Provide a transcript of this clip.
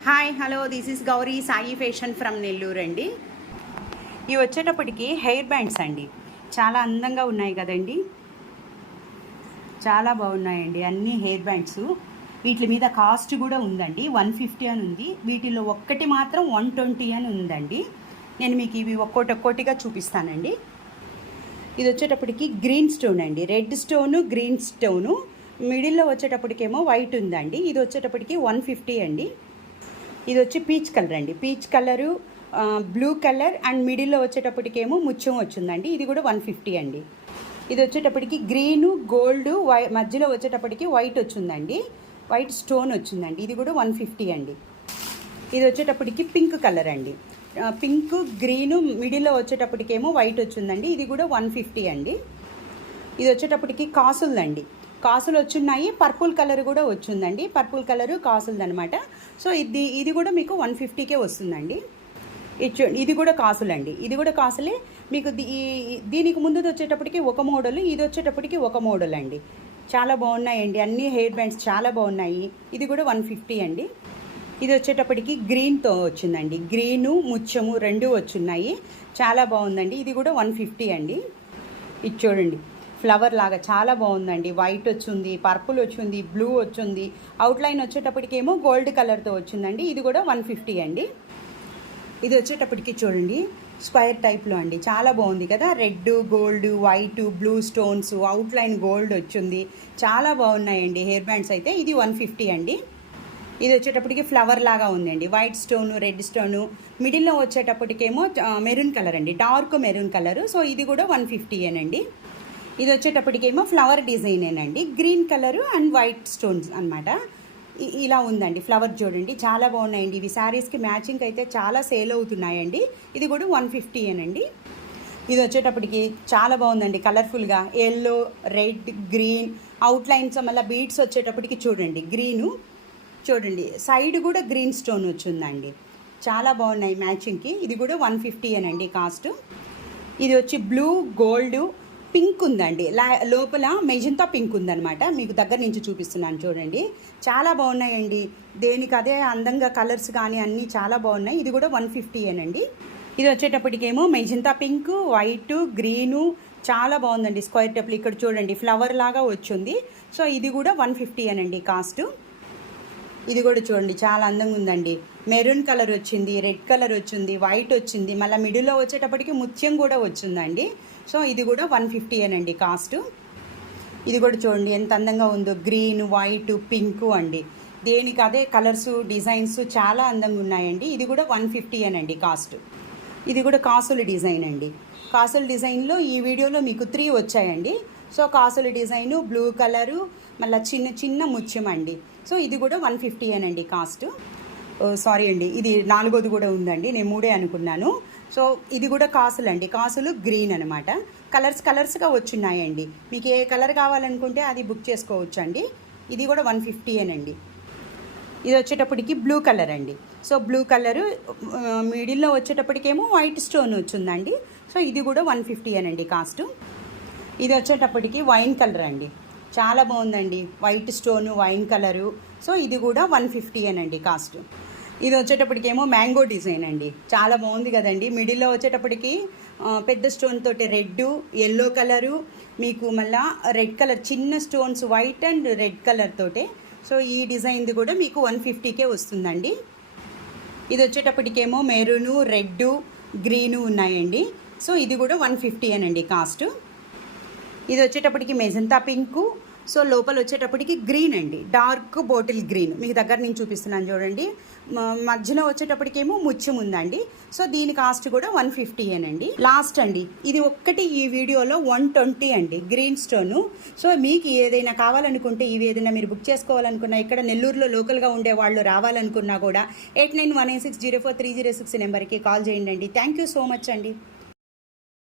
Hi hello this is Gauri Sai fashion from Nellore అండి. ఇవి వచ్చేటప్పటికి హెయిర్ బ్యాండ్స్ అండి. చాలా అందంగా ఉన్నాయి కదండి, చాలా బాగున్నాయండి. అన్ని హెయిర్ బ్యాండ్స్. వీటి మీద కాస్ట్ కూడా ఉందండి, 150 అని ఉంది. వీటిలో ఒక్కటి మాత్రం 120 అని ఉందండి. నేను మీకు ఇవి ఒక్కొక్కటిగా చూపిస్తానండి. ఇది వచ్చేటప్పటికి గ్రీన్ స్టోన్ అండి, రెడ్ స్టోను గ్రీన్ స్టోను, మిడిల్లో వచ్చేటప్పటికేమో వైట్ ఉందండి. ఇది వచ్చేటప్పటికి 150 అండి. ఇది వచ్చి పీచ్ కలర్ అండి, peach colour, blue colour and మిడిల్లో వచ్చేటప్పటికేమో ముత్యం వచ్చిందండి. ఇది కూడా 150 అండి. ఇది వచ్చేటప్పటికి గ్రీను గోల్డ్ మధ్యలో వచ్చేటప్పటికి వైట్ వచ్చిందండి, వైట్ స్టోన్ వచ్చిందండి. ఇది కూడా 150 అండి. ఇది వచ్చేటప్పటికి పింక్ కలర్ అండి, పింక్ గ్రీను మిడిల్లో వచ్చేటప్పటికేమో వైట్ వచ్చిందండి. ఇది కూడా 150 అండి. ఇది వచ్చేటప్పటికి కాసులండి, కాసులు వచ్చున్నాయి, పర్పుల్ కలర్ కూడా వచ్చిందండి. పర్పుల్ కలరు కాసులు అనమాట. సో ఇది కూడా మీకు 150కే వస్తుందండి. ఇది కూడా కాసులండి, ఇది కూడా కాసులే. మీకు దీనికి ముందు వచ్చేటప్పటికి ఒక మోడల్, ఇది వచ్చేటప్పటికి ఒక మోడల్ అండి. చాలా బాగున్నాయండి, అన్ని హెయిర్ బ్యాండ్స్ చాలా బాగున్నాయి. ఇది కూడా 150 అండి. ఇది వచ్చేటప్పటికి గ్రీన్తో వచ్చిందండి, గ్రీను ముత్యము రెండు వచ్చున్నాయి. చాలా బాగుందండి. ఇది కూడా 150 అండి. ఇది చూడండి, ఫ్లవర్ లాగా చాలా బాగుందండి. వైట్ వచ్చింది, పర్పుల్ వచ్చింది, బ్లూ వచ్చింది, అవుట్లైన్ వచ్చేటప్పటికేమో గోల్డ్ కలర్తో వచ్చిందండి. ఇది కూడా 150 అండి. ఇది వచ్చేటప్పటికి చూడండి, స్క్వేర్ టైప్లో అండి, చాలా బాగుంది కదా. Red gold white blue stones, outline gold వచ్చింది. చాలా బాగున్నాయండి హెయిర్ బ్యాండ్స్ అయితే. ఇది 150 అండి. ఇది వచ్చేటప్పటికి ఫ్లవర్ లాగా ఉందండి, వైట్ స్టోను రెడ్ స్టోను, మిడిల్లో వచ్చేటప్పటికేమో మెరూన్ కలర్ అండి, డార్క్ మెరూన్ కలరు. సో ఇది కూడా 150 అండి. ఇది వచ్చేటప్పటికేమో ఫ్లవర్ డిజైనేనండి, green colour and white stones అనమాట. ఇలా ఉందండి ఫ్లవర్. చూడండి చాలా బాగున్నాయండి. ఇవి శారీస్కి మ్యాచింగ్ అయితే చాలా సేల్ అవుతున్నాయండి. ఇది కూడా 150 అండి. ఇది వచ్చేటప్పటికి చాలా బాగుందండి, కలర్ఫుల్గా ఎల్లో రెడ్ గ్రీన్ అవుట్లైన్స్, మళ్ళీ బీడ్స్ వచ్చేటప్పటికి చూడండి గ్రీను, చూడండి సైడ్ కూడా గ్రీన్ స్టోన్ వచ్చిందండి. చాలా బాగున్నాయి మ్యాచింగ్కి. ఇది కూడా 150 అండి కాస్ట్. ఇది వచ్చి బ్లూ గోల్డ్ పింక్ ఉందండి, లోపల మెజంతా పింక్ ఉందన్నమాట. మీకు దగ్గర నుంచి చూపిస్తున్నాను చూడండి, చాలా బాగున్నాయండి. దేనికి అదే అందంగా కలర్స్ కానీ అన్నీ చాలా బాగున్నాయి. ఇది కూడా 150 అండి. ఇది వచ్చేటప్పటికేమో మెజంతా పింక్ వైట్ గ్రీను, చాలా బాగుందండి. స్క్వేర్ టైప్లో ఇక్కడ చూడండి ఫ్లవర్ లాగా వచ్చింది. సో ఇది కూడా 150 అండి కాస్ట్. ఇది కూడా చూడండి చాలా అందంగా ఉందండి. మెరూన్ కలర్ వచ్చింది, రెడ్ కలర్ వచ్చింది, వైట్ వచ్చింది, మళ్ళీ మిడిల్లో వచ్చేటప్పటికి ముత్యం కూడా వచ్చిందండి. సో ఇది కూడా 150 అండి కాస్ట్. ఇది కూడా చూడండి ఎంత అందంగా ఉందో, గ్రీన్ వైట్ పింక్ అండి. దేనికి అదే కలర్స్ డిజైన్స్ చాలా అందంగా ఉన్నాయండి. ఇది కూడా 150 అండి కాస్ట్. ఇది కూడా కాసుల డిజైన్ అండి. కాసుల డిజైన్లో ఈ వీడియోలో మీకు 3 వచ్చాయండి. సో కాసుల డిజైను బ్లూ కలరు, మళ్ళీ చిన్న చిన్న ముత్యం అండి. సో ఇది కూడా 150 అండి కాస్ట్. సారీ అండి, ఇది 4వది కూడా ఉందండి, నేను 3 అనుకున్నాను. సో ఇది కూడా కాసులు అండి, కాసులు గ్రీన్ అనమాట. కలర్స్గా వచ్చిన్నాయండి. మీకు ఏ కలర్ కావాలనుకుంటే అది బుక్ చేసుకోవచ్చు అండి. ఇది కూడా 150 అండి. ఇది వచ్చేటప్పటికి బ్లూ కలర్ అండి. సో బ్లూ కలరు మిడిల్లో వచ్చేటప్పటికేమో వైట్ స్టోన్ వచ్చిందండి. సో ఇది కూడా 150 అండి కాస్ట్. ఇది వచ్చేటప్పటికి వైన్ కలర్ అండి, చాలా బాగుందండి, white stone wine colour. So ఇది కూడా 150 అండి కాస్ట్. ఇది వచ్చేటప్పటికేమో మ్యాంగో డిజైన్ అండి, చాలా బాగుంది కదండి. మిడిల్లో వచ్చేటప్పటికి పెద్ద స్టోన్ తోటి రెడ్ ఎల్లో కలరు, మీకు మళ్ళా రెడ్ కలర్ చిన్న stones white and red colour తోటే. సో ఈ డిజైన్ది కూడా మీకు 150కే వస్తుందండి. ఇది వచ్చేటప్పటికేమో మెరూను రెడ్ గ్రీను ఉన్నాయండి. సో ఇది కూడా 150 అండి కాస్ట్. ఇది వచ్చేటప్పటికి మెజంతా పింకు, సో లోపల వచ్చేటప్పటికి గ్రీన్ అండి, డార్క్ బాటిల్ గ్రీన్. మీకు దగ్గర నేను చూపిస్తున్నాను చూడండి. మధ్యలో వచ్చేటప్పటికేమో ముత్యం ఉందండి. సో దీని కాస్ట్ కూడా 150 అండి. లాస్ట్ అండి, ఇది ఒక్కటి ఈ వీడియోలో 120 అండి, గ్రీన్ స్టోను. సో మీకు ఏదైనా కావాలనుకుంటే ఇవి ఏదైనా మీరు బుక్ చేసుకోవాలనుకున్నా, ఇక్కడ నెల్లూరులో లోకల్గా ఉండే వాళ్ళు రావాలనుకున్నా కూడా 8918604306 నెంబర్కి కాల్ చేయండి. థ్యాంక్ యూ సో మచ్ అండి.